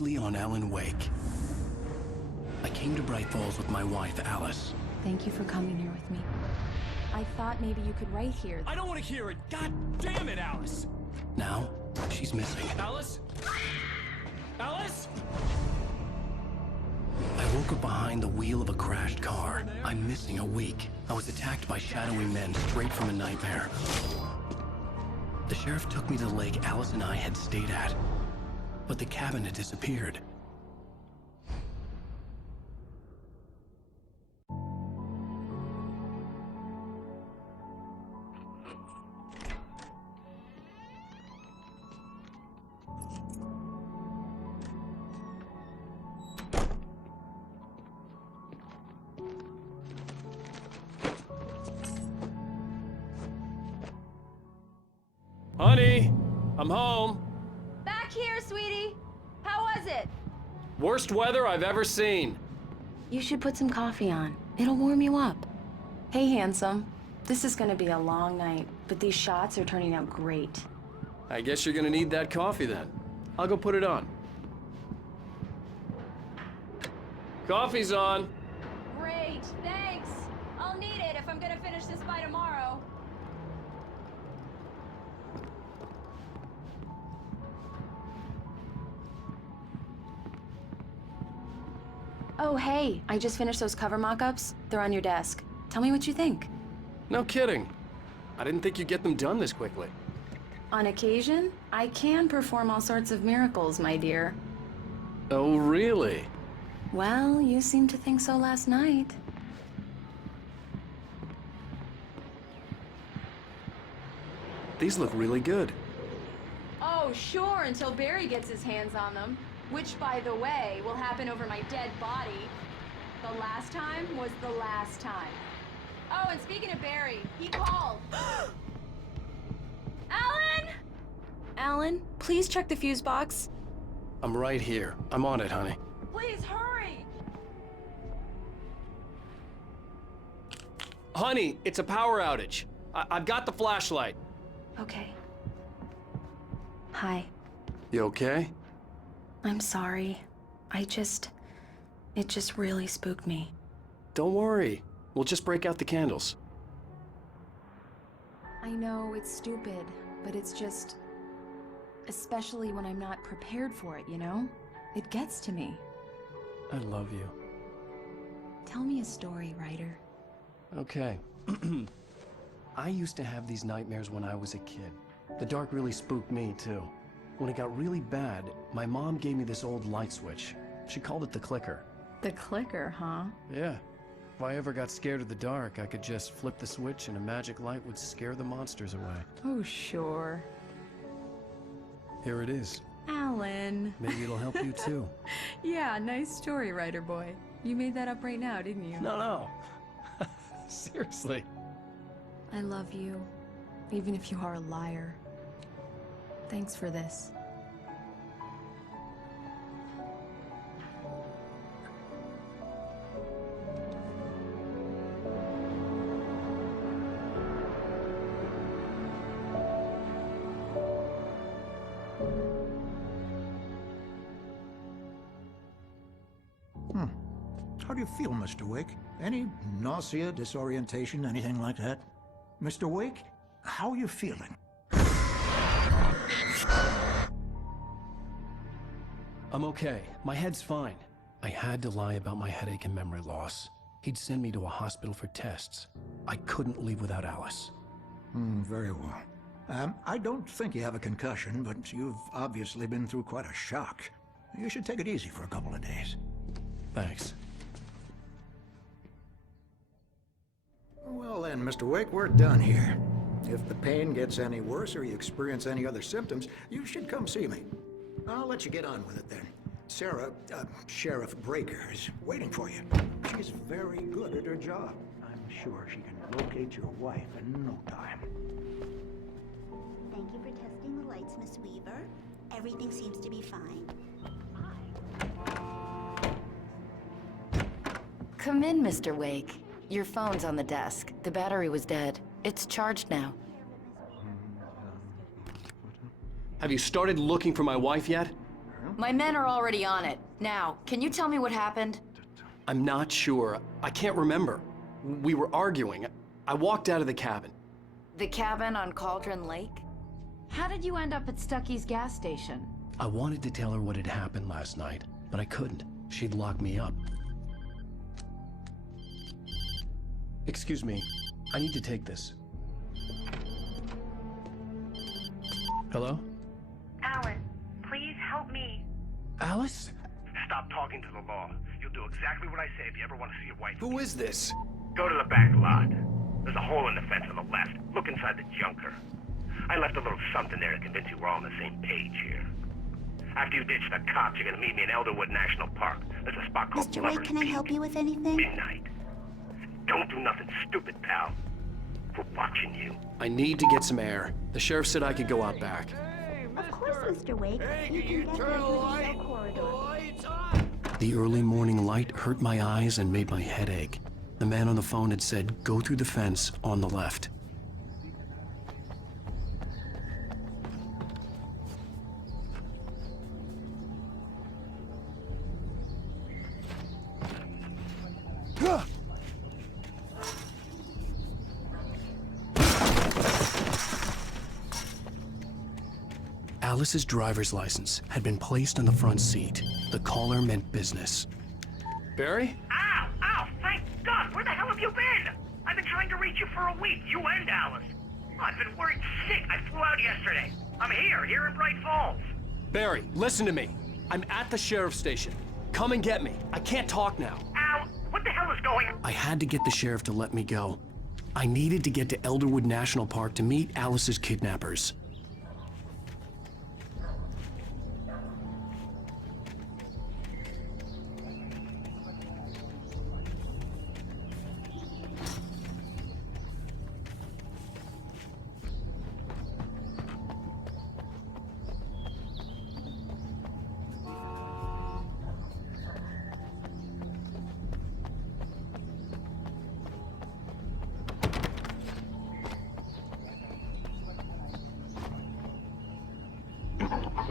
Previously on Alan Wake. I came to Bright Falls with my wife, Alice. Thank you for coming here with me. I thought maybe you could write here. I don't want to hear it! God damn it, Alice! Now, she's missing. Alice? Alice? I woke up behind the wheel of a crashed car. I'm missing a week. I was attacked by shadowy men straight from a nightmare. The sheriff took me to the lake Alice and I had stayed at. But the cabin had disappeared. Honey, I'm home. Back here, sweetie. How was it? Worst weather I've ever seen. You should put some coffee on. It'll warm you up. Hey, handsome. This is gonna be a long night, but these shots are turning out great. I guess you're gonna need that coffee then. I'll go put it on. Coffee's on. Great, thanks. I'll need it if I'm gonna finish this by tomorrow. Oh, hey, I just finished those cover mock-ups. They're on your desk. Tell me what you think. No kidding. I didn't think you'd get them done this quickly. On occasion, I can perform all sorts of miracles, my dear. Oh, really? Well, you seemed to think so last night. These look really good. Oh, sure, until Barry gets his hands on them. Which, by the way, will happen over my dead body. The last time was the last time. Oh, and speaking of Barry, he called. Alan! Alan, please check the fuse box. I'm right here. I'm on it, honey. Please hurry! Honey, it's a power outage. I've got the flashlight. Okay. Hi. You okay? I'm sorry. It just really spooked me. Don't worry. We'll just break out the candles. I know it's stupid, but it's just... especially when I'm not prepared for it, you know? It gets to me. I love you. Tell me a story, writer. Okay. I used to have these nightmares when I was a kid. The dark really spooked me, too. When it got really bad, my mom gave me this old light switch. She called it the clicker. The clicker, huh? Yeah. If I ever got scared of the dark, I could just flip the switch and a magic light would scare the monsters away. Oh, sure. Here it is. Alan. Maybe it'll help you, too. Yeah, nice story, writer boy. You made that up right now, didn't you? No. Seriously. I love you, even if you are a liar. Thanks for this. How do you feel, Mr. Wake? Any nausea, disorientation, anything like that? Mr. Wake, how are you feeling? I'm okay. My head's fine. I had to lie about my headache and memory loss. He'd send me to a hospital for tests. I couldn't leave without Alice. Very well. I don't think you have a concussion, but you've obviously been through quite a shock. You should take it easy for a couple of days. Thanks. Well then, Mr. Wake, we're done here. If the pain gets any worse or you experience any other symptoms, you should come see me. I'll let you get on with it then. Sarah, Sheriff Breaker, is waiting for you. She's very good at her job. I'm sure she can locate your wife in no time. Thank you for testing the lights, Miss Weaver. Everything seems to be fine. Come in, Mr. Wake. Your phone's on the desk. The battery was dead. It's charged now. Have you started looking for my wife yet? My men are already on it. Now, can you tell me what happened? I'm not sure. I can't remember. We were arguing. I walked out of the cabin. The cabin on Cauldron Lake? How did you end up at Stucky's gas station? I wanted to tell her what had happened last night, but I couldn't. She'd lock me up. Excuse me. I need to take this. Hello? Alan, please help me. Alice? Stop talking to the law. You'll do exactly what I say if you ever want to see your wife. Who is this? Go to the back lot. There's a hole in the fence on the left. Look inside the junker. I left a little something there to convince you we're all on the same page here. After you ditch the cops, you're gonna meet me in Elderwood National Park. There's a spot called Mr. Wake, Lover's can I Peak. help you with anything? Midnight. Don't do nothing stupid, pal. We're watching you. I need to get some air. The sheriff said I could go out back. Of course, Mr. Wake. You can get there through the cell corridor. The early morning light hurt my eyes and made my head ache. The man on the phone had said, go through the fence on the left. Alice's driver's license had been placed on the front seat. The caller meant business. Barry? Ow! Ow! Thank God! Where the hell have you been? I've been trying to reach you for a week, you and Alice. Oh, I've been worried sick. I flew out yesterday. I'm here in Bright Falls. Barry, listen to me. I'm at the sheriff's station. Come and get me. I can't talk now. Al, what the hell is going on? I had to get the sheriff to let me go. I needed to get to Elderwood National Park to meet Alice's kidnappers.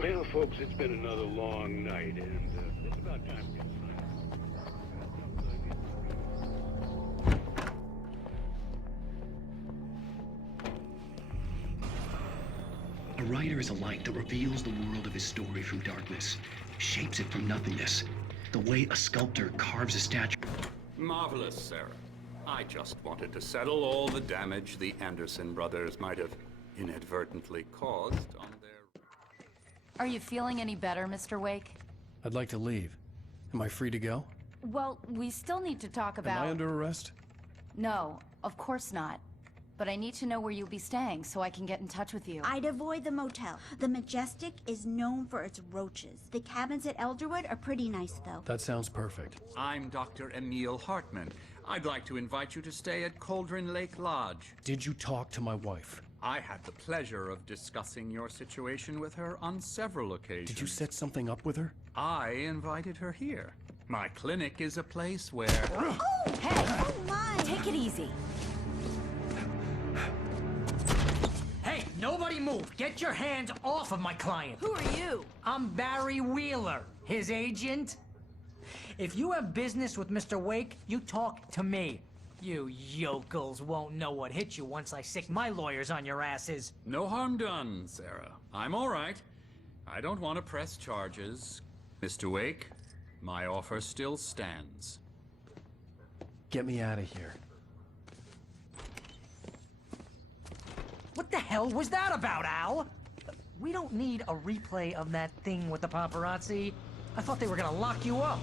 Well, folks, it's been another long night, and it's about time to get started. A writer is a light that reveals the world of his story from darkness, shapes it from nothingness, the way a sculptor carves a statue. Marvelous, Sarah. I just wanted to settle all the damage the Anderson brothers might have inadvertently caused on their... Are you feeling any better, Mr. Wake? I'd like to leave. Am I free to go? Well, we still need to talk about... Am I under arrest? No, of course not. But I need to know where you'll be staying so I can get in touch with you. I'd avoid the motel. The Majestic is known for its roaches. The cabins at Elderwood are pretty nice, though. That sounds perfect. I'm Dr. Emil Hartman. I'd like to invite you to stay at Cauldron Lake Lodge. Did you talk to my wife? I had the pleasure of discussing your situation with her on several occasions. Did you set something up with her? I invited her here. My clinic is a place where... Oh! Hey! Oh, my! Take it easy. Hey, nobody move! Get your hands off of my client! Who are you? I'm Barry Wheeler, his agent. If you have business with Mr. Wake, you talk to me. You yokels won't know what hit you once I sick my lawyers on your asses. No harm done, Sarah. I'm all right. I don't want to press charges. Mr. Wake, my offer still stands. Get me out of here. What the hell was that about, Al? We don't need a replay of that thing with the paparazzi. I thought they were gonna lock you up.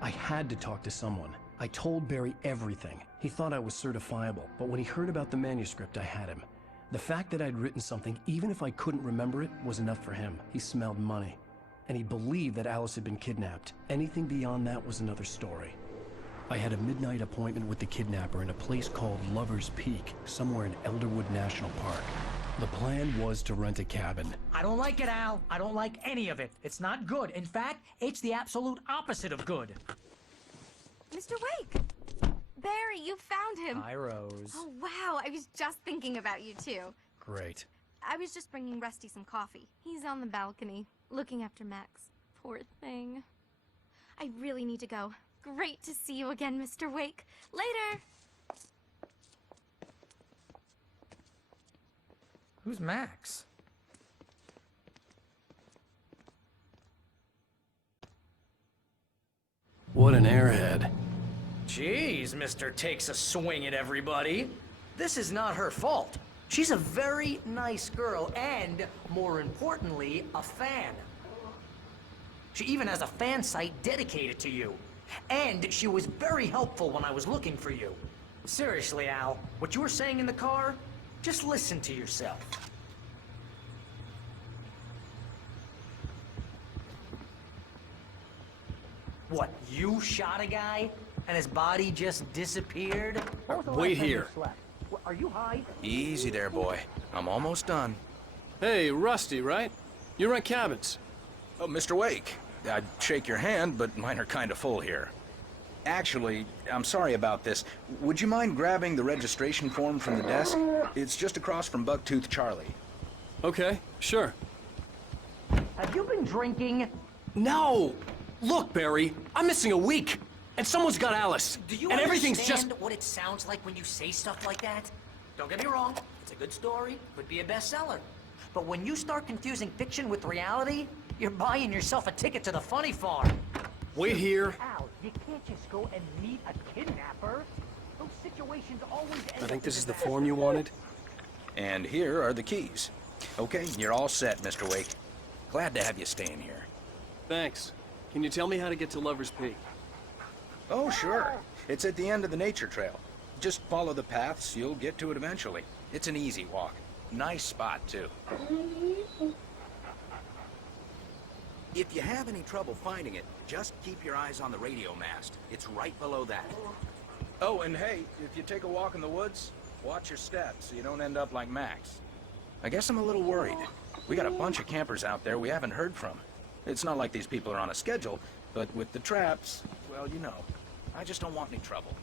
I had to talk to someone. I told Barry everything. He thought I was certifiable, but when he heard about the manuscript, I had him. The fact that I'd written something, even if I couldn't remember it, was enough for him. He smelled money. And he believed that Alice had been kidnapped. Anything beyond that was another story. I had a midnight appointment with the kidnapper in a place called Lover's Peak, somewhere in Elderwood National Park. The plan was to rent a cabin. I don't like it, Al. I don't like any of it. It's not good. In fact, it's the absolute opposite of good. Mr. Wake! Barry, you found him! Hi, Rose. Oh, wow, I was just thinking about you, too. Great. I was just bringing Rusty some coffee. He's on the balcony, looking after Max. Poor thing. I really need to go. Great to see you again, Mr. Wake. Later! Who's Max? What an airhead. Jeez, Mr. Takes a swing at everybody. This is not her fault. She's a very nice girl and, more importantly, a fan. She even has a fan site dedicated to you. And she was very helpful when I was looking for you. Seriously, Al, what you were saying in the car, just listen to yourself. What, you shot a guy? And his body just disappeared? Wait here. Are you high? Easy there, boy. I'm almost done. Hey, Rusty, right? You rent cabins. Oh, Mr. Wake. I'd shake your hand, but mine are kind of full here. Actually, I'm sorry about this. Would you mind grabbing the registration form from the desk? It's just across from Bucktooth Charlie. Okay, sure. Have you been drinking? No! Look, Barry, I'm missing a week, and someone's got Alice. Do you and everything's understand just what it sounds like when you say stuff like that? Don't get me wrong, it's a good story, could be a bestseller. But when you start confusing fiction with reality, you're buying yourself a ticket to the funny farm. Wait here. Al, you can't just go and meet a kidnapper. Those situations always end I think up this in is the disaster. form you wanted. And here are the keys. Okay, you're all set, Mr. Wake. Glad to have you staying here. Thanks. Can you tell me how to get to Lover's Peak? Oh, sure. It's at the end of the nature trail. Just follow the paths, you'll get to it eventually. It's an easy walk. Nice spot, too. If you have any trouble finding it, just keep your eyes on the radio mast. It's right below that. Oh, and hey, if you take a walk in the woods, watch your steps so you don't end up like Max. I guess I'm a little worried. We got a bunch of campers out there we haven't heard from. It's not like these people are on a schedule, but with the traps, well, you know, I just don't want any trouble.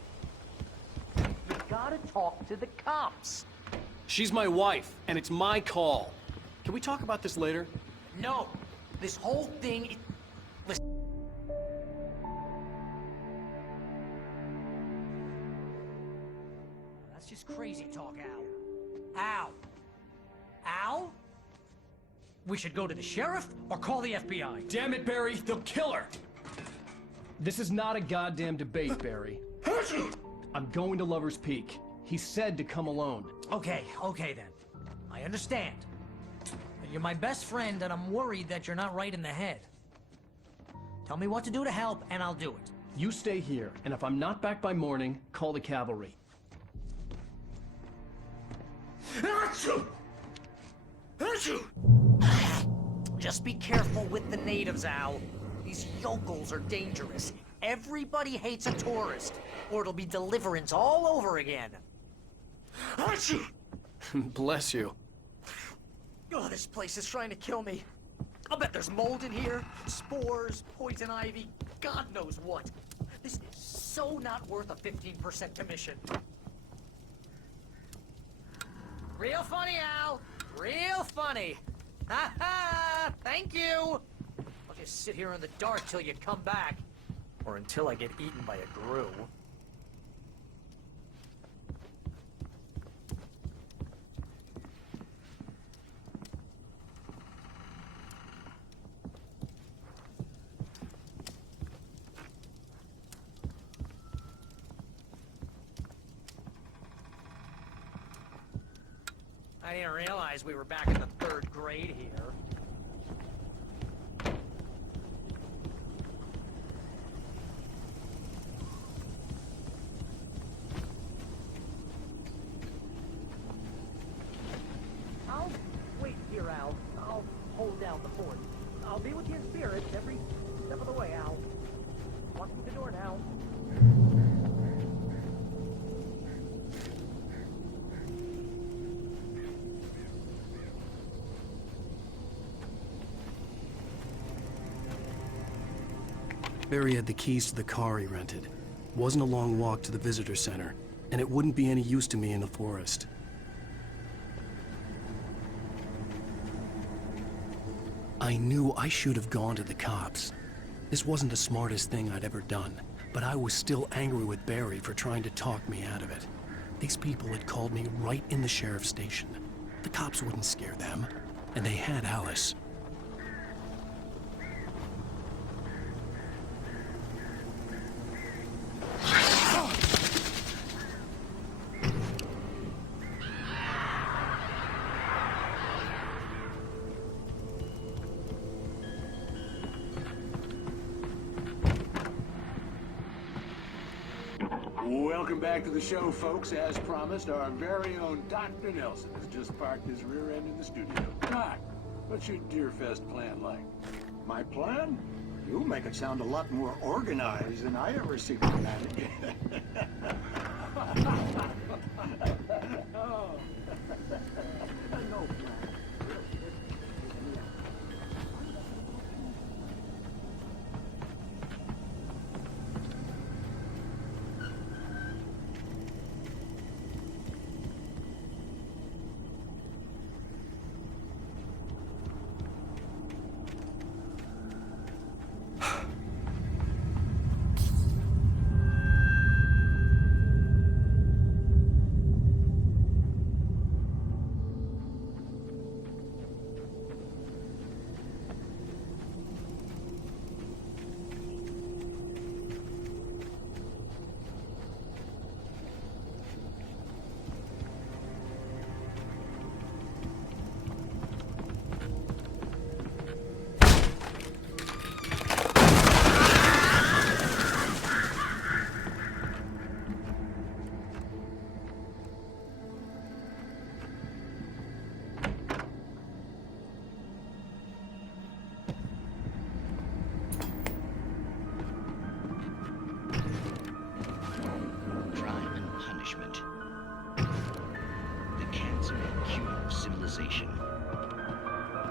You gotta talk to the cops. She's my wife, and it's my call. Can we talk about this later? No, this whole thing. Listen. That's just crazy talk, Al. Al. Al? We should go to the sheriff or call the FBI. Damn it, Barry, they'll kill her! This is not a goddamn debate, Barry. I'm going to Lover's Peak. He said to come alone. Okay then. I understand. You're my best friend, and I'm worried that you're not right in the head. Tell me what to do to help, and I'll do it. You stay here, and if I'm not back by morning, call the cavalry. Just be careful with the natives, Al. These yokels are dangerous. Everybody hates a tourist, or it'll be Deliverance all over again. Bless you. Oh, this place is trying to kill me. I'll bet there's mold in here, spores, poison ivy, God knows what. This is so not worth a 15% commission. Real funny, Al. Real funny. Ha ha! Thank you! I'll just sit here in the dark till you come back. Or until I get eaten by a grue. I didn't realize we were back in the 3rd grade here. I'll wait here, Al. I'll hold down the fort. I'll be with you in spirit every step of the way, Al. Walk through the door now. Barry had the keys to the car he rented. Wasn't a long walk to the visitor center, and it wouldn't be any use to me in the forest. I knew I should have gone to the cops. This wasn't the smartest thing I'd ever done, but I was still angry with Barry for trying to talk me out of it. These people had called me right in the sheriff's station. The cops wouldn't scare them, and they had Alice. Welcome back to the show, folks. As promised, our very own Dr. Nelson has just parked his rear end in the studio. Doc, what's your Deerfest plan like? My plan? You make it sound a lot more organized than I ever seem to manage. Oh. No plan.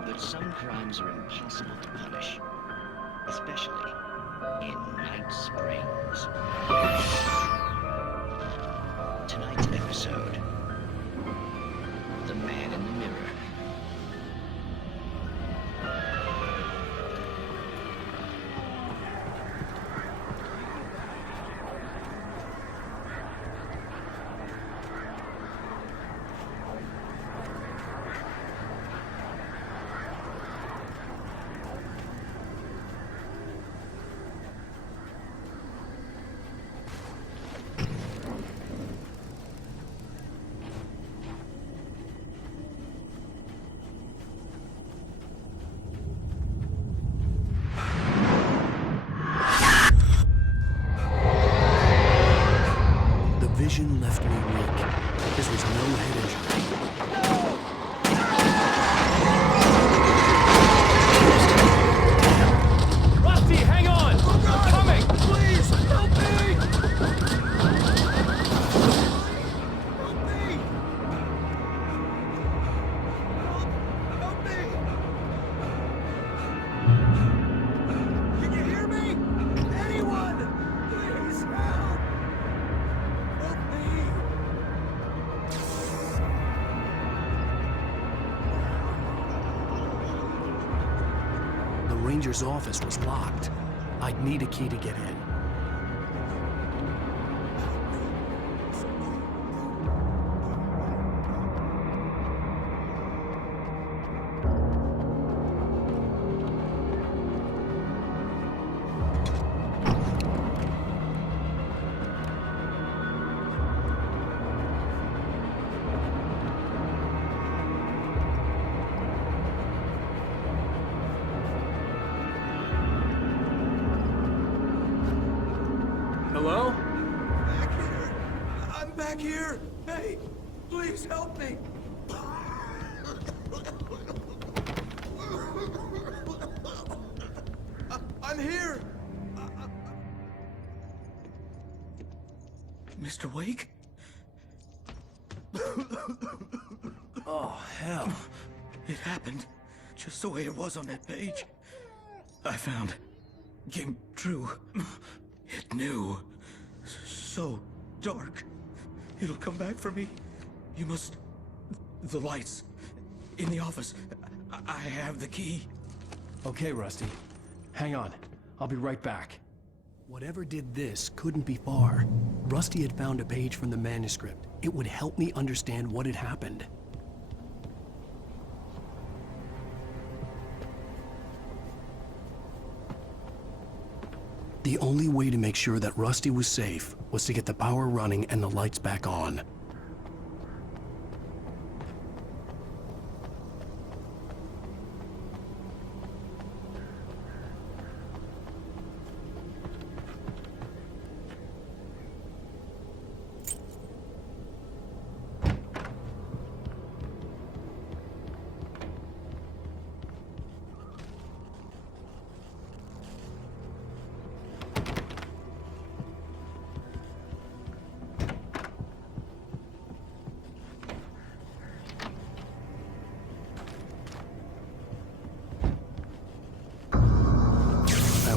But some crimes are impossible to punish, especially in Night Springs. Tonight's episode, The Man in the Mirror. Vision left me weak. This was no head injury. Rusty, hang on! I'm coming! Please, help me! Help me! Can you hear me? Anyone! Please help! Help me! The ranger's office was locked. I'd need a key to get in. Hello? Back here! I'm back here! Hey, please help me! I'm here! Mr. Wake? Oh, hell. It happened just the way it was on that page. I found. Came true. It knew. So dark. It'll come back for me. You must... The lights. In the office. I have the key. Okay, Rusty. Hang on. I'll be right back. Whatever did this couldn't be far. Rusty had found a page from the manuscript. It would help me understand what had happened. The only way to make sure that Rusty was safe was to get the power running and the lights back on.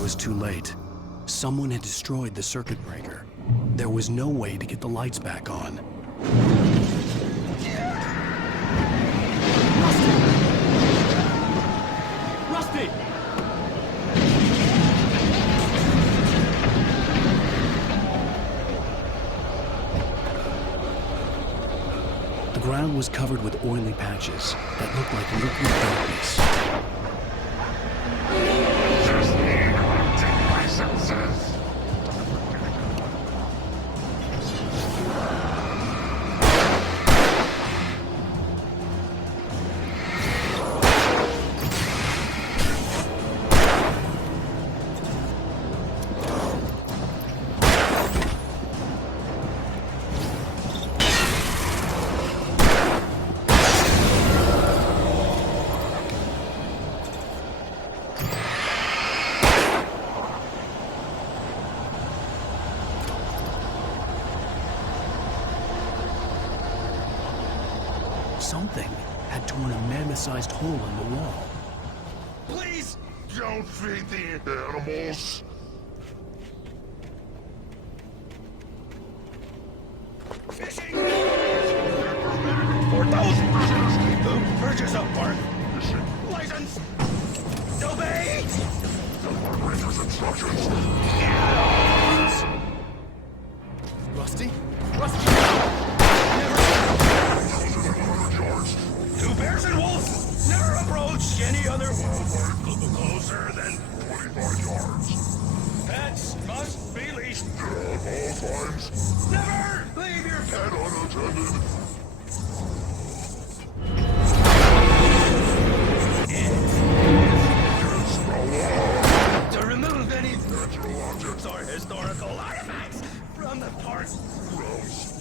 Was too late. Someone had destroyed the circuit breaker. There was no way to get the lights back on. Rusty! The ground was covered with oily patches that looked like liquid darkness. Something had torn a mammoth-sized hole in the wall. Please don't feed the animals. Fishing! For those who purchase a park license, obey the operator's instructions. Rusty? Rusty! Two bears and wolves never approach any other wildlife closer than 25 yards. Pets must be leashed. At all times. Never leave your pet unattended. Against the law. To remove any natural objects or historical artifacts from the park. Gross.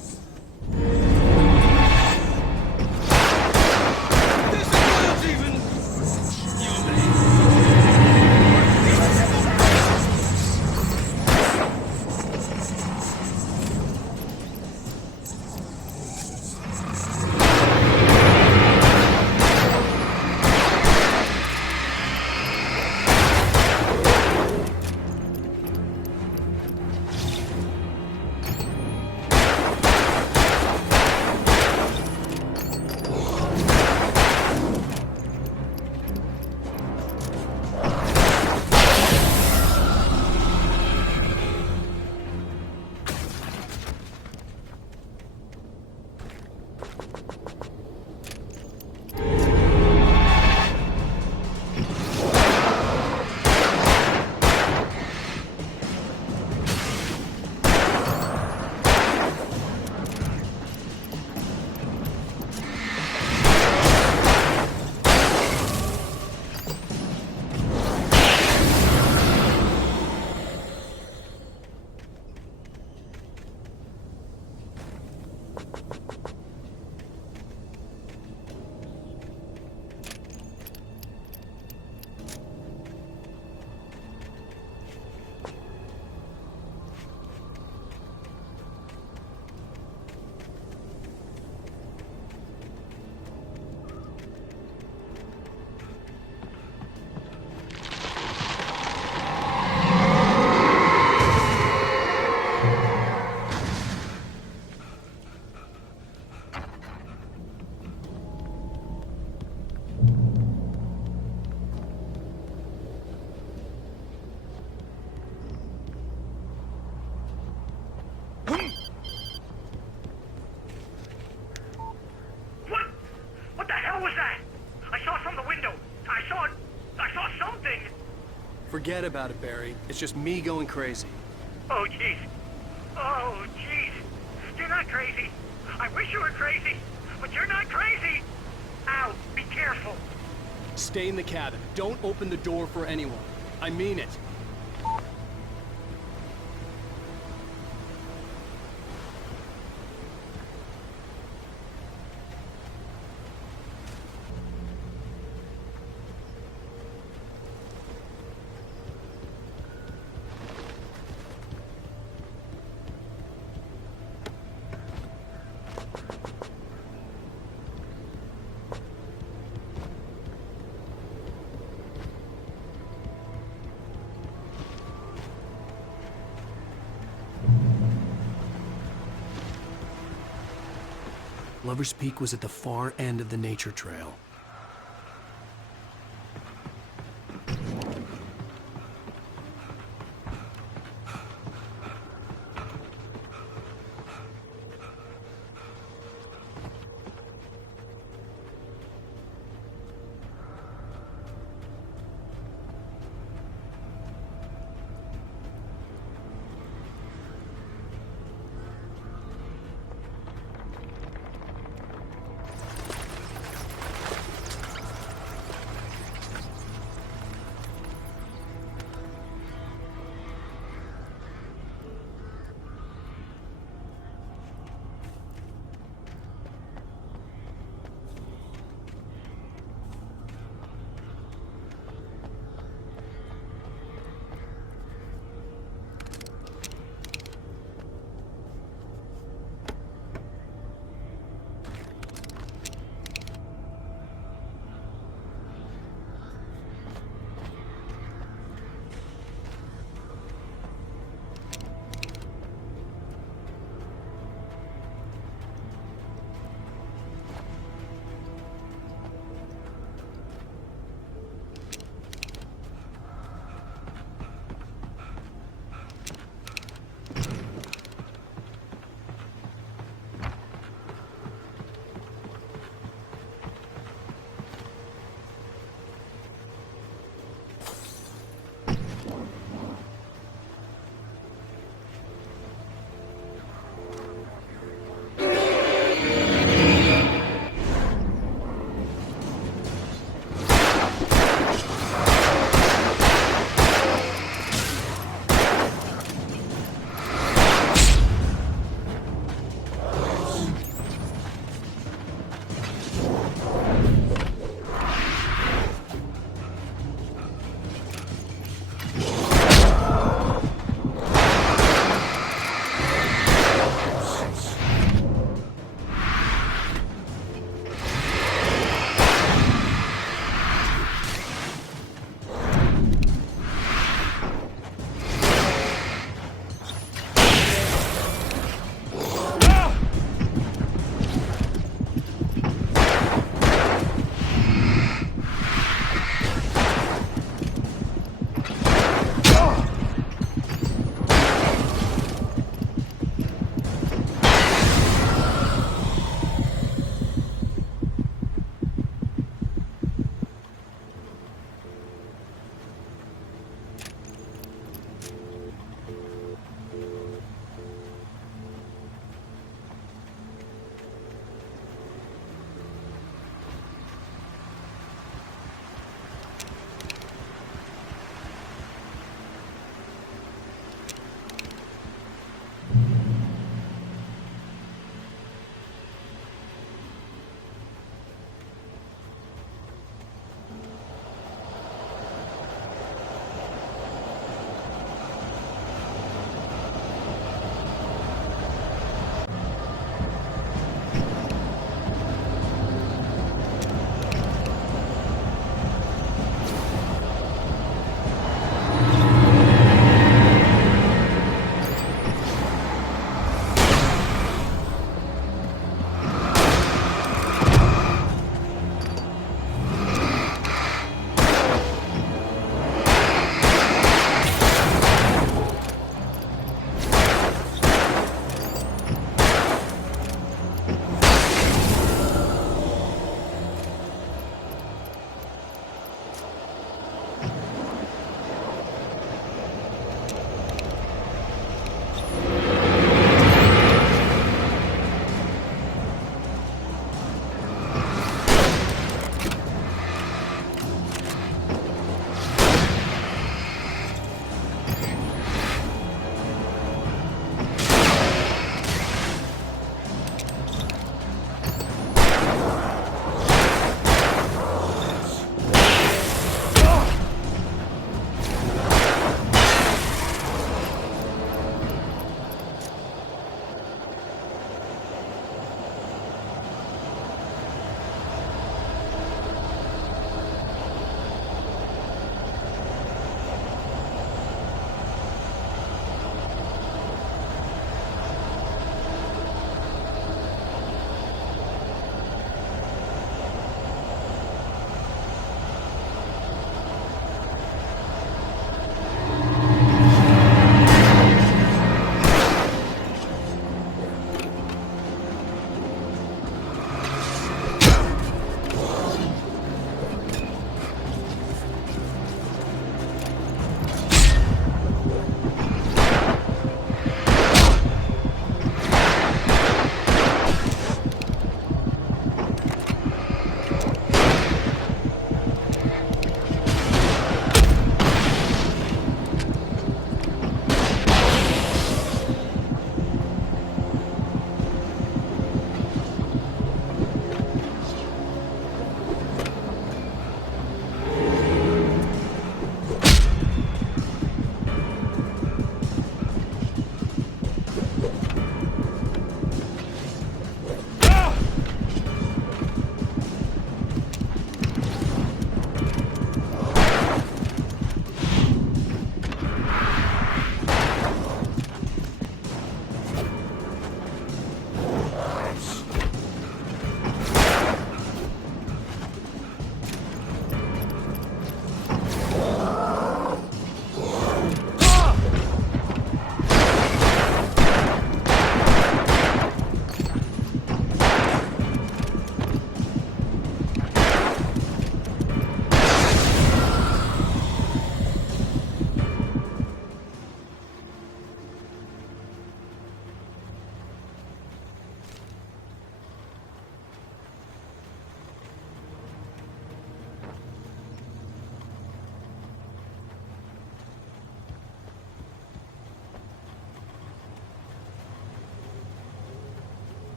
Forget about it, Barry. It's just me going crazy. Oh, jeez. Oh, jeez. You're not crazy. I wish you were crazy, but you're not crazy. Ow, be careful. Stay in the cabin. Don't open the door for anyone. I mean it. Lover's Peak was at the far end of the nature trail.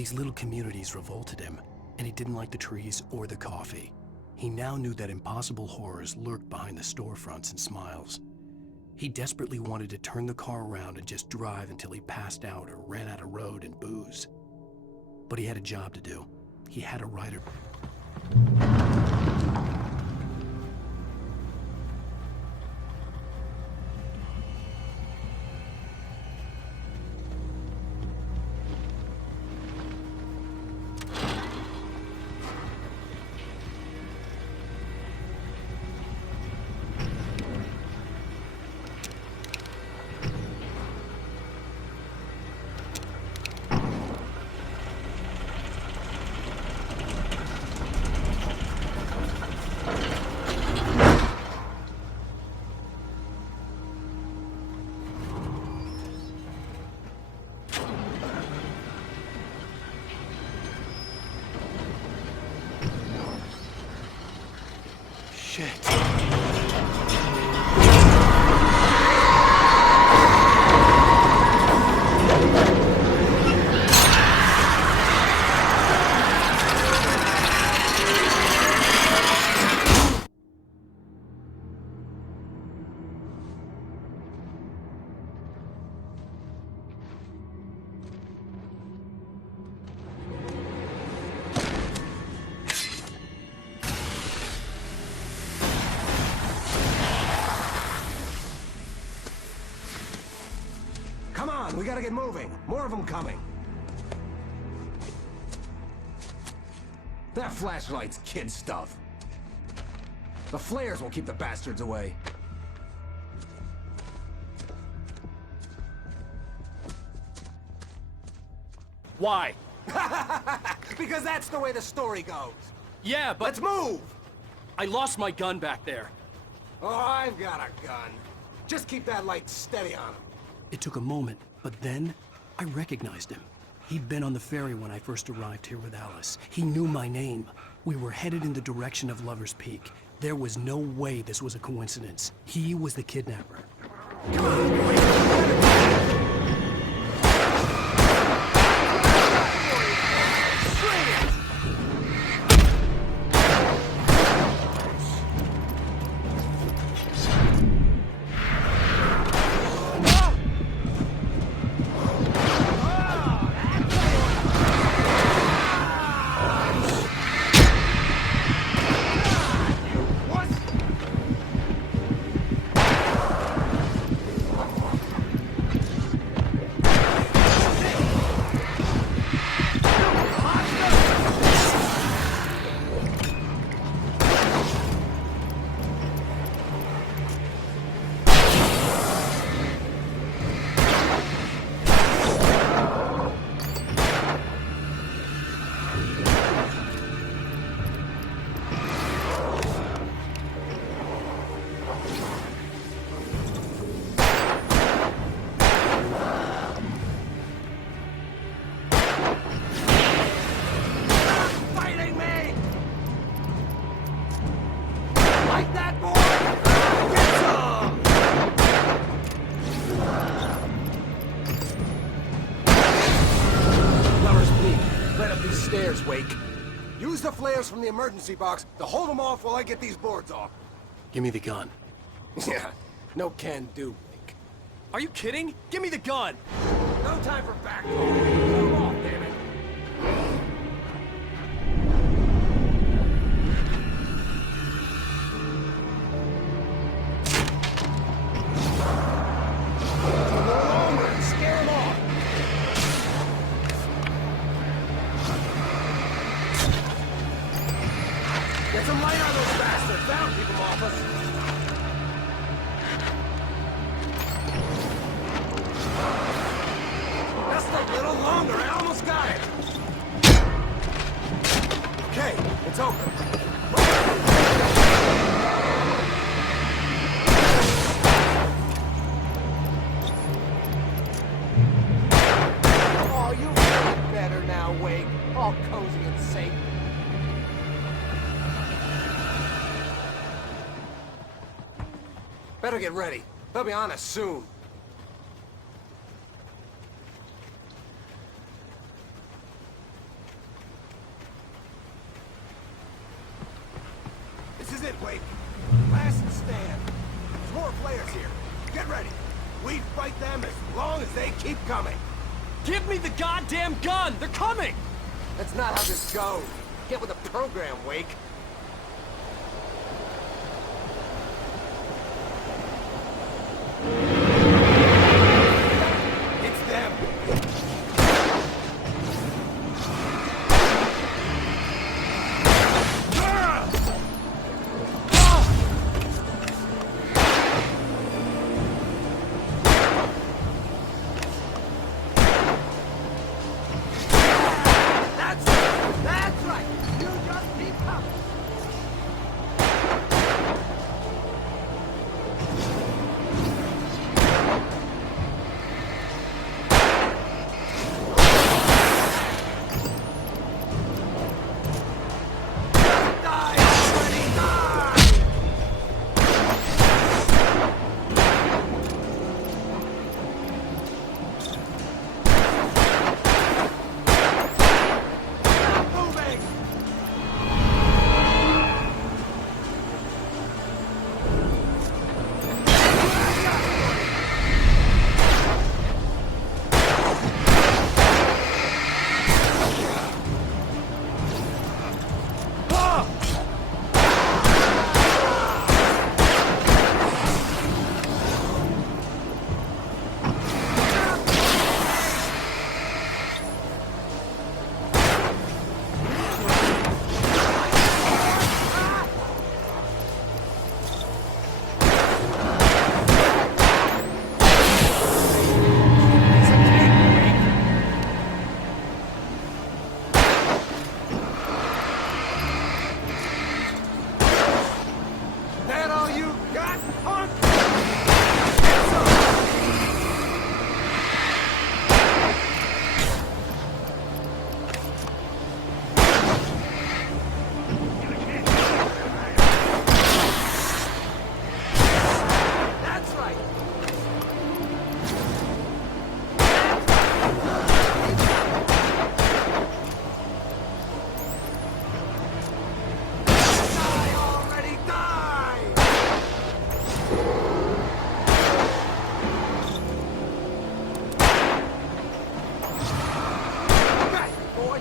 These little communities revolted him, and he didn't like the trees or the coffee. He now knew that impossible horrors lurked behind the storefronts and smiles. He desperately wanted to turn the car around and just drive until he passed out or ran out of road and booze. But he had a job to do. He had a rider. We gotta get moving. More of them coming. That flashlight's kid stuff. The flares will keep the bastards away. Why? Because that's the way the story goes. Yeah, but... Let's move! I lost my gun back there. Oh, I've got a gun. Just keep that light steady on him. It took a moment, but then I recognized him. He'd been on the ferry when I first arrived here with Alice. He knew my name. We were headed in the direction of Lover's Peak. There was no way this was a coincidence. He was the kidnapper. Come on, wait. Wake. Use the flares from the emergency box to hold them off while I get these boards off. Give me the gun. Yeah, no can do, Wake. Are you kidding? Give me the gun! No time for back talk. Hold them off, damn it. Get some light on those bastards! That'll keep them off us! Just a little longer, I almost got it! Okay, it's open. Oh, you feel better now, Wake. All cozy and safe. Better get ready. They'll be on us soon. We fight them as long as they keep coming. Give me the goddamn gun! They're coming! That's not how this goes. Get with the program, Wake. It's them. That's right. You just keep coming. That all you got, punk? That's right. Die already, die! Back, boy!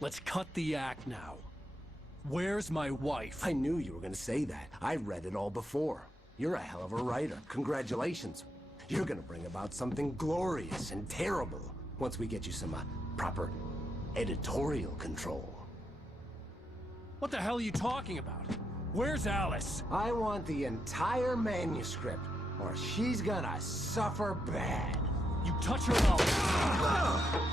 Let's cut the act now. Where's my wife? I knew you were gonna say that. I read it all before. You're a hell of a writer. Congratulations. You're gonna bring about something glorious and terrible once we get you some proper editorial control. What the hell are you talking about? Where's Alice? I want the entire manuscript, or she's gonna suffer bad. You touch her mouth.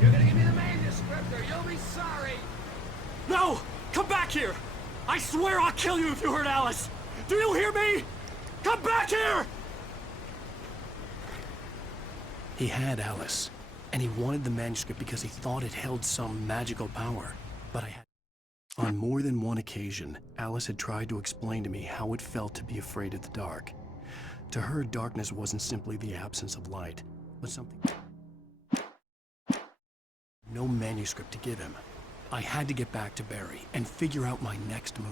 You're gonna give me the manuscript or you'll be sorry! No! Come back here! I swear I'll kill you if you hurt Alice! Do you hear me? Come back here! He had Alice, and he wanted the manuscript because he thought it held some magical power. But I had... On more than one occasion, Alice had tried to explain to me how it felt to be afraid of the dark. To her, darkness wasn't simply the absence of light, but something... No manuscript to give him. I had to get back to Barry and figure out my next move.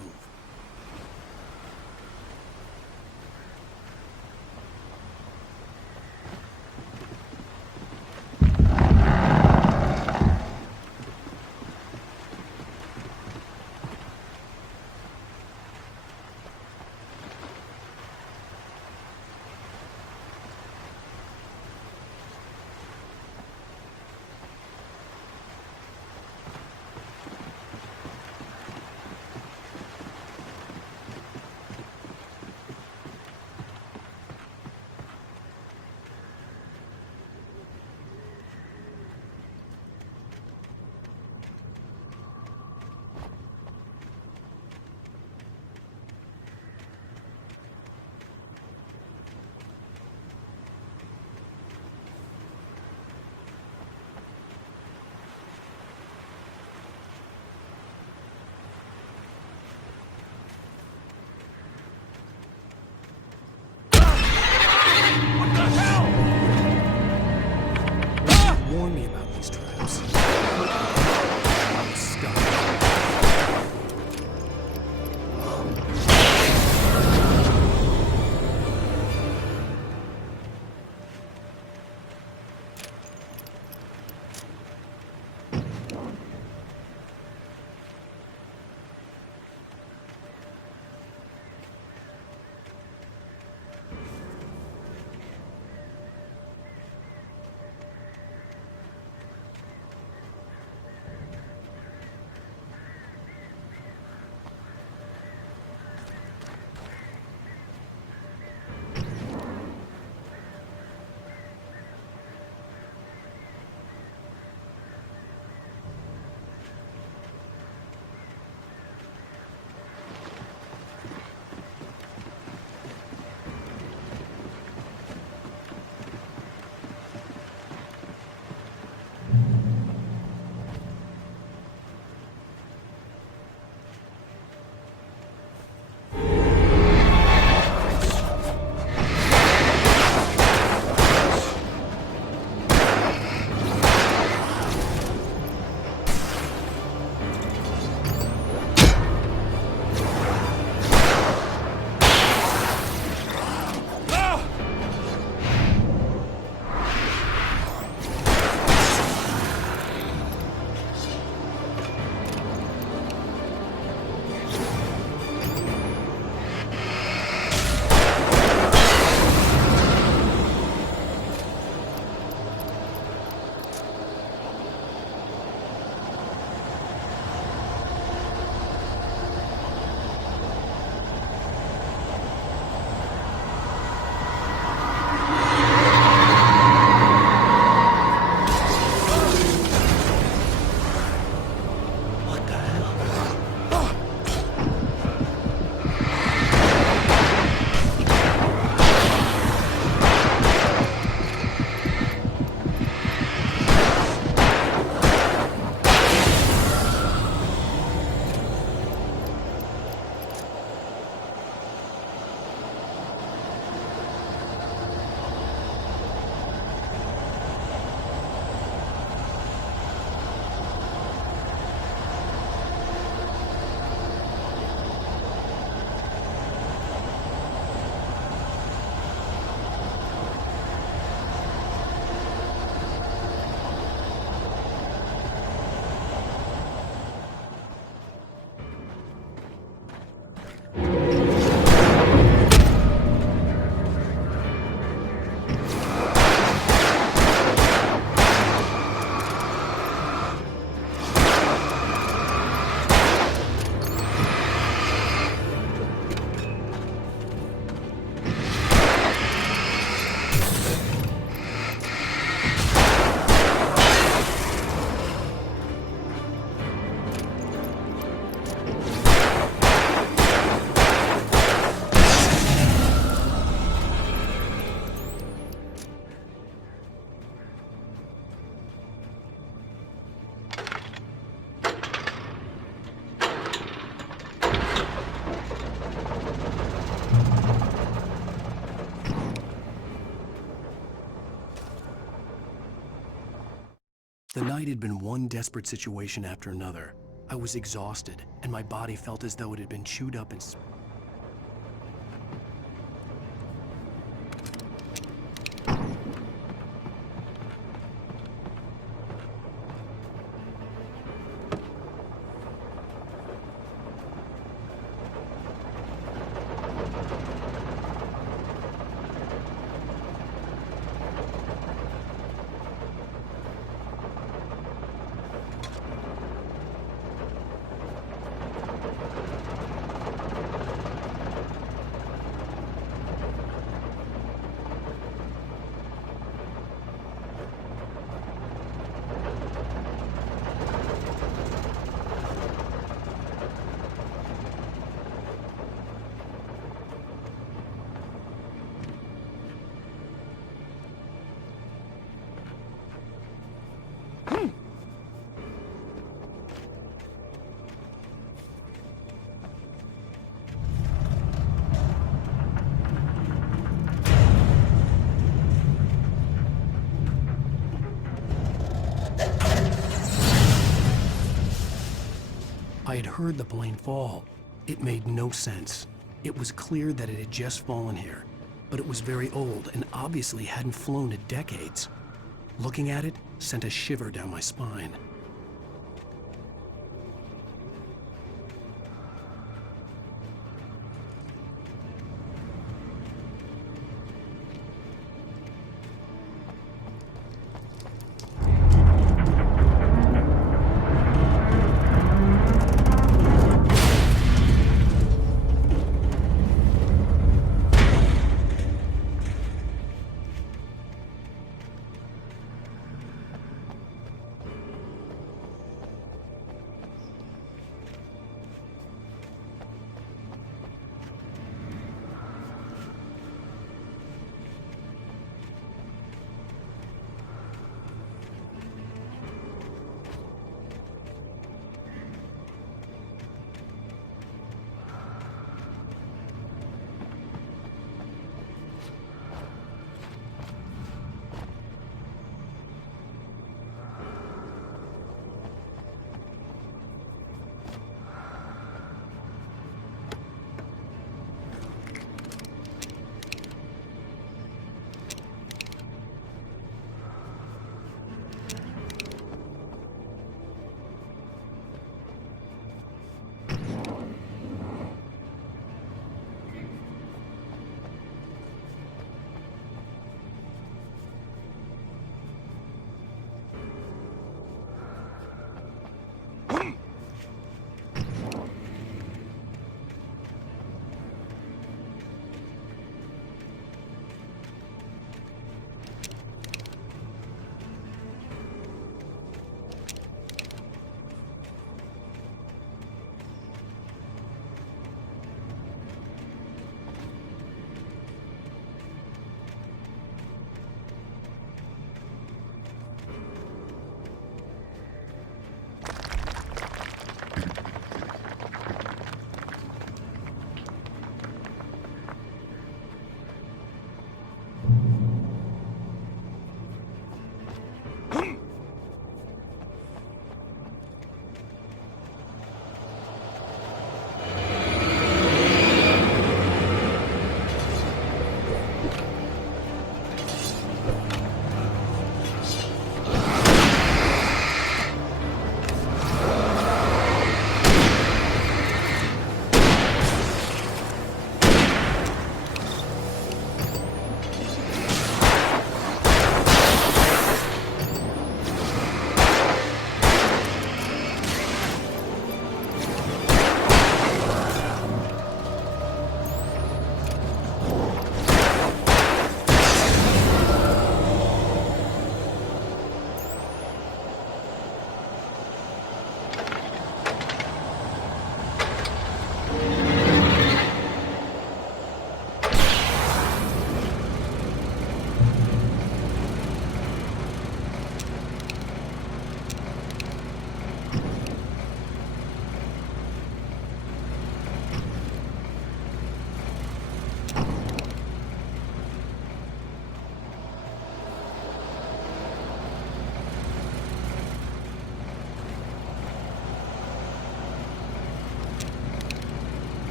The night had been one desperate situation after another. I was exhausted, and my body felt as though it had been chewed up and... I had heard the plane fall. It made no sense. It was clear that it had just fallen here, but it was very old and obviously hadn't flown in decades. Looking at it sent a shiver down my spine.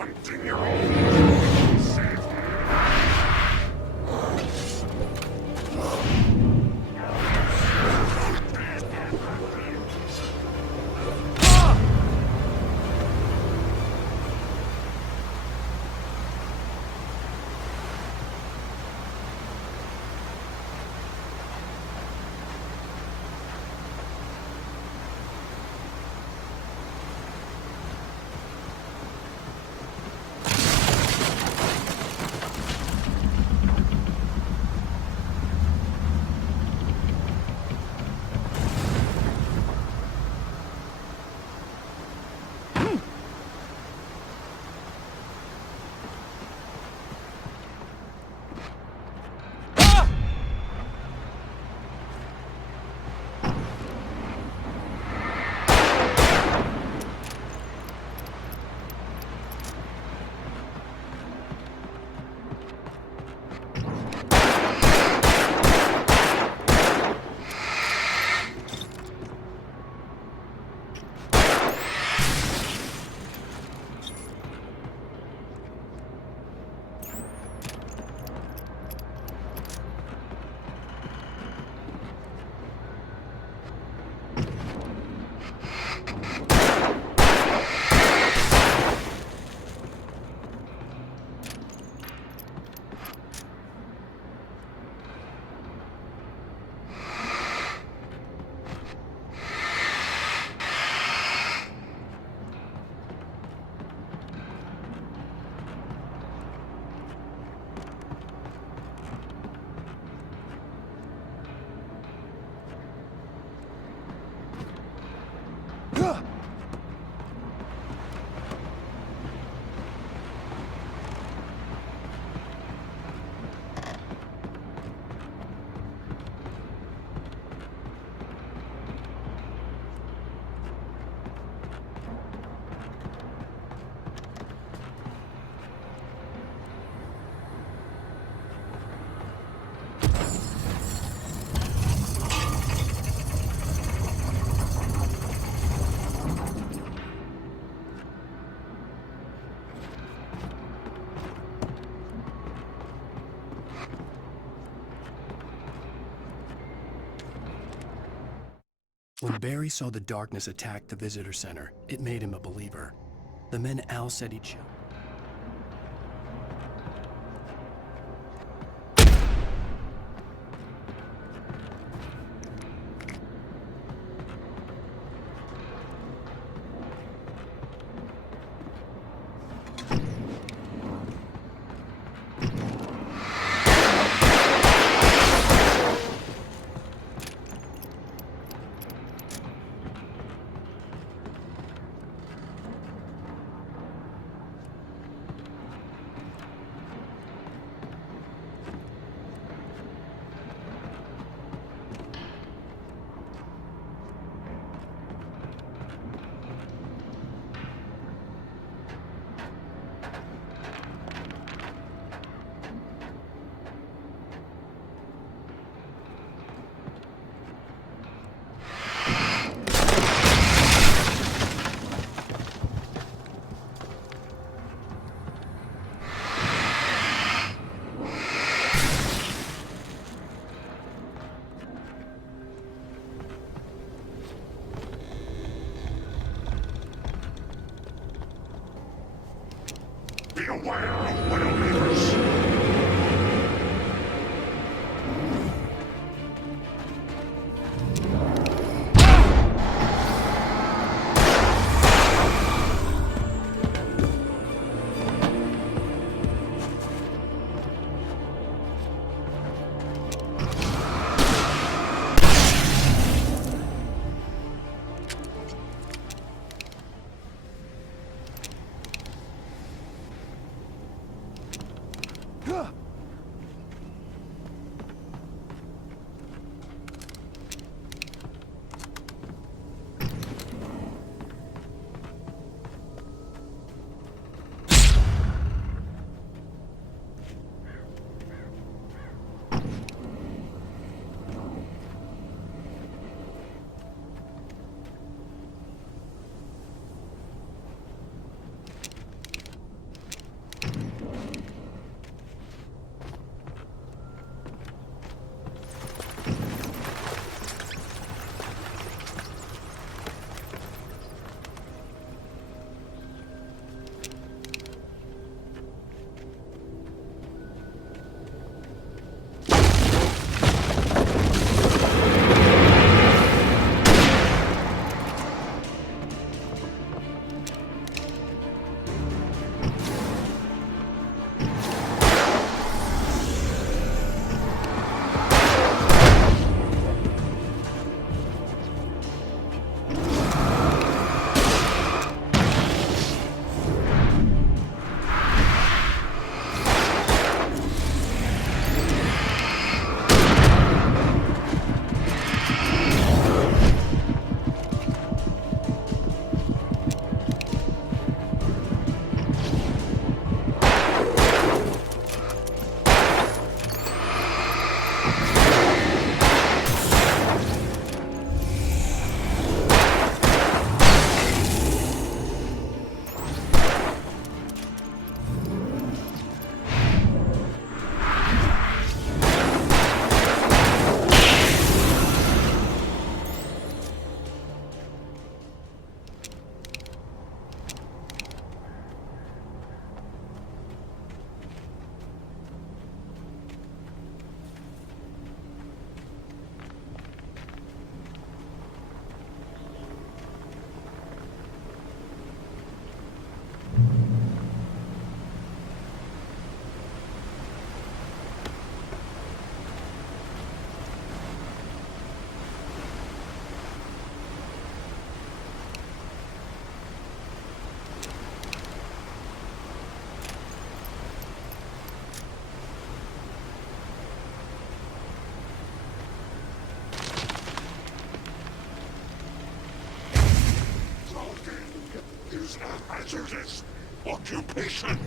Hunting your own safety. When Barry saw the darkness attack the visitor center, it made him a believer. The men Al said he'd show. Be aware of widowmakers. is a hazardous occupation.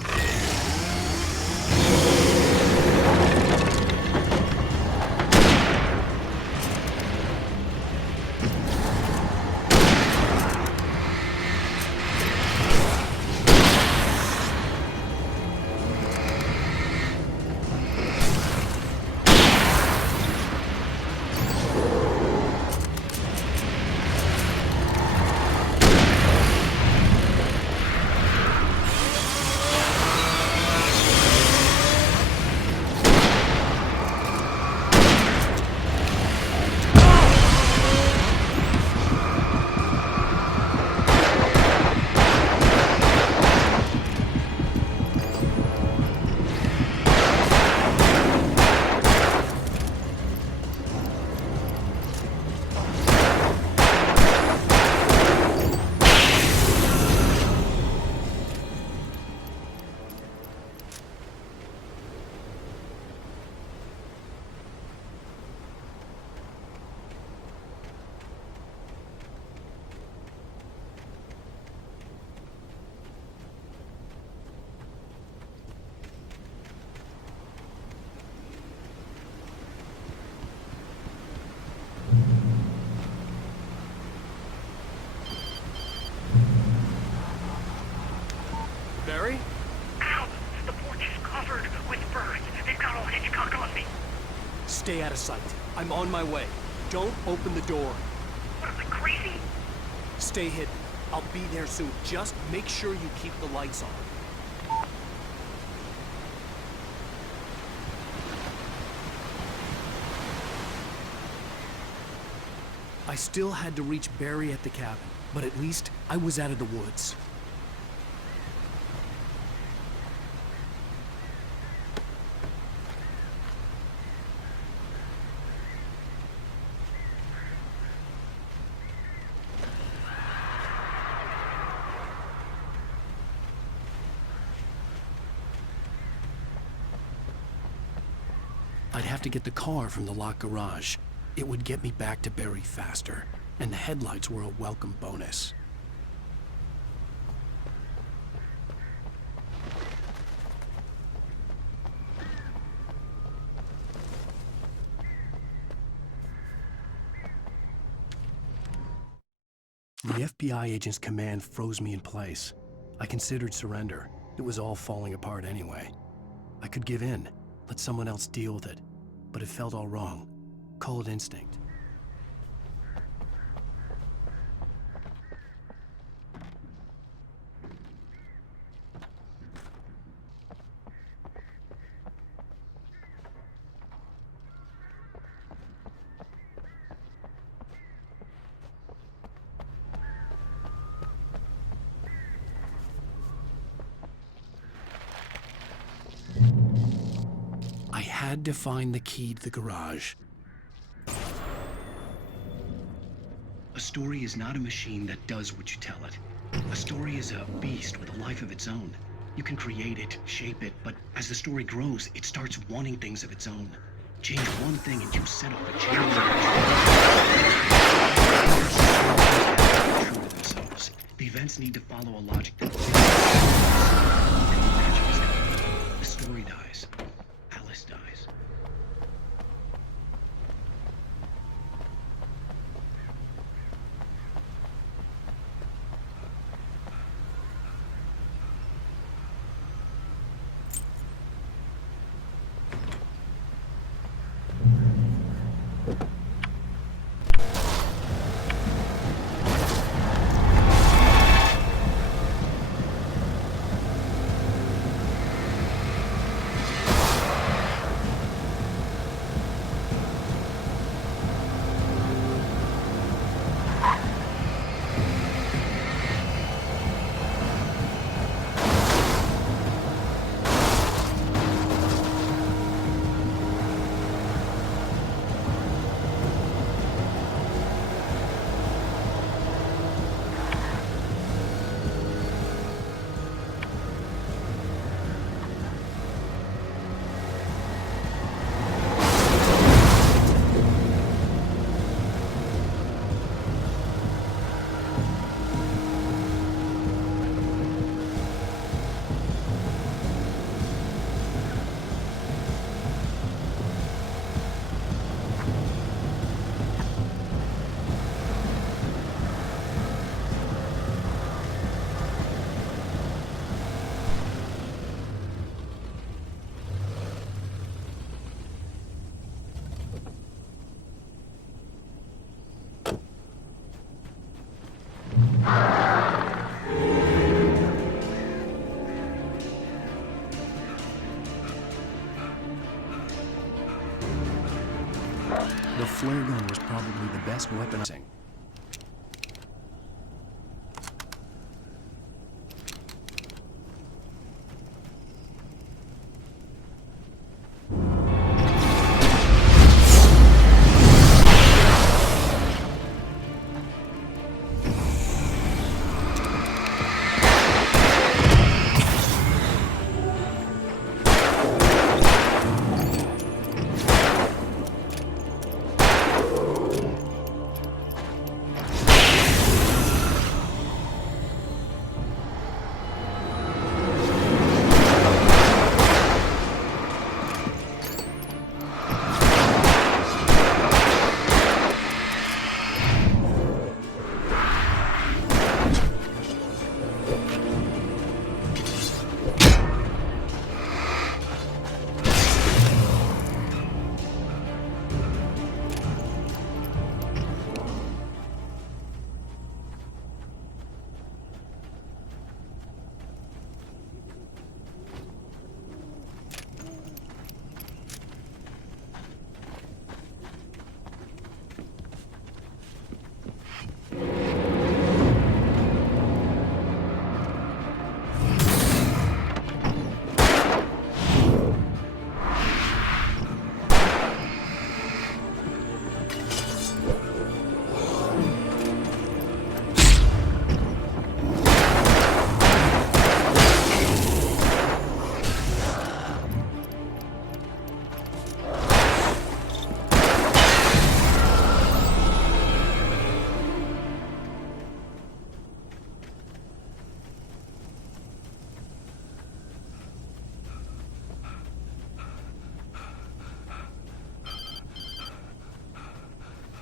Barry? Ow! The porch is covered with birds. They've got all Hitchcock on me. Stay out of sight. I'm on my way. Don't open the door. What am I, crazy? Stay hidden. I'll be there soon. Just make sure you keep the lights on. I still had to reach Barry at the cabin, but at least I was out of the woods. I'd have to get the car from the locked garage. It would get me back to Barry faster, and the headlights were a welcome bonus. The FBI agent's command froze me in place. I considered surrender. It was all falling apart anyway. I could give in, let someone else deal with it, but it felt all wrong. Call it instinct. I had to find the key to the garage. A story is not a machine that does what you tell it. A story is a beast with a life of its own. You can create it, shape it, but as the story grows, it starts wanting things of its own. Change one thing and you set off a chain reaction. True to themselves. The events need to follow a logic that the story dies. Alice dies. the flare gun was probably the best weapon.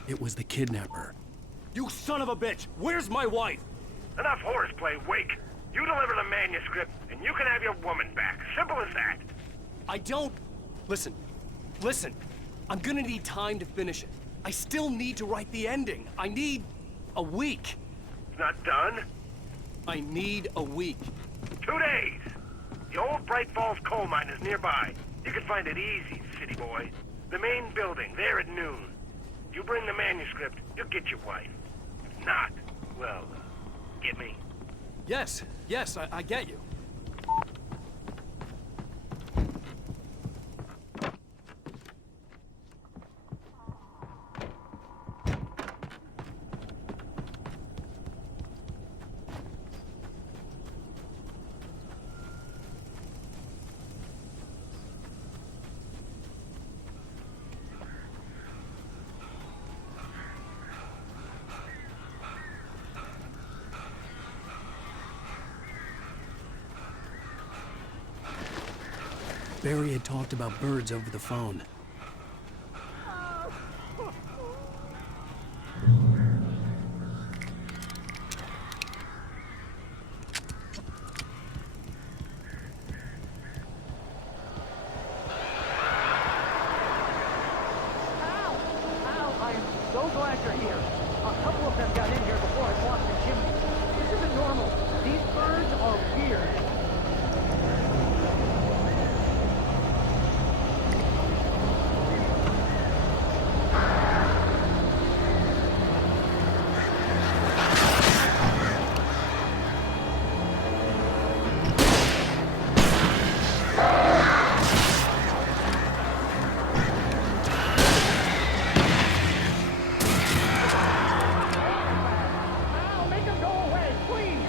It was the kidnapper. You son of a bitch! Where's my wife? Enough horseplay, Wake. You deliver the manuscript, and you can have your woman back. Simple as that. I don't... Listen. Listen. I'm gonna need time to finish it. I still need to write the ending. I need... a week. It's not done? I need a week. 2 days. The old Bright Falls coal mine is nearby. You can find it easy, city boy. The main building, there at noon. You bring the manuscript, you'll get your wife. If not, well, get me? Yes, I get you. Barry had talked about birds over the phone. I am so glad you're here. A couple of them got in here before I blocked the chimney. This isn't normal. These birds are weird. Make them go away, please!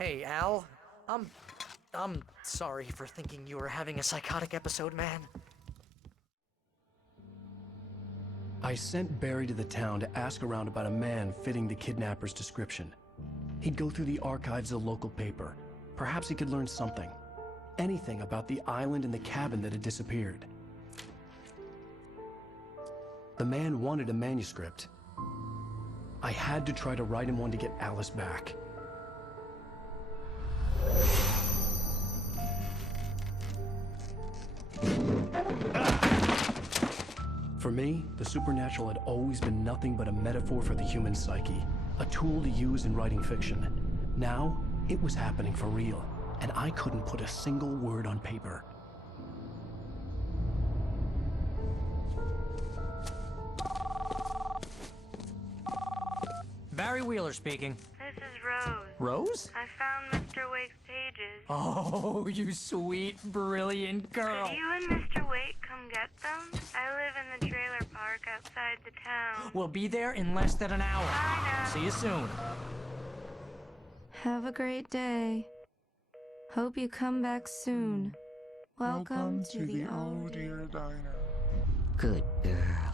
Hey, Al. I'm sorry for thinking you were having a psychotic episode, man. I sent Barry to the town to ask around about a man fitting the kidnapper's description. He'd go through the archives of the local paper. Perhaps he could learn something. Anything about the island and the cabin that had disappeared. The man wanted a manuscript. I had to try to write him one to get Alice back. For me, the supernatural had always been nothing but a metaphor for the human psyche, a tool to use in writing fiction. Now, it was happening for real, and I couldn't put a single word on paper. Barry Wheeler speaking. This is Rose. Rose? I found Mr. Wake's pages. Oh, you sweet, brilliant girl. Could you and Mr. Wake come get them? I live in the trailer park outside the town. We'll be there in less than an hour. Bye now. See you soon. Have a great day. Hope you come back soon. Welcome to the Oh Dear Diner. Good girl.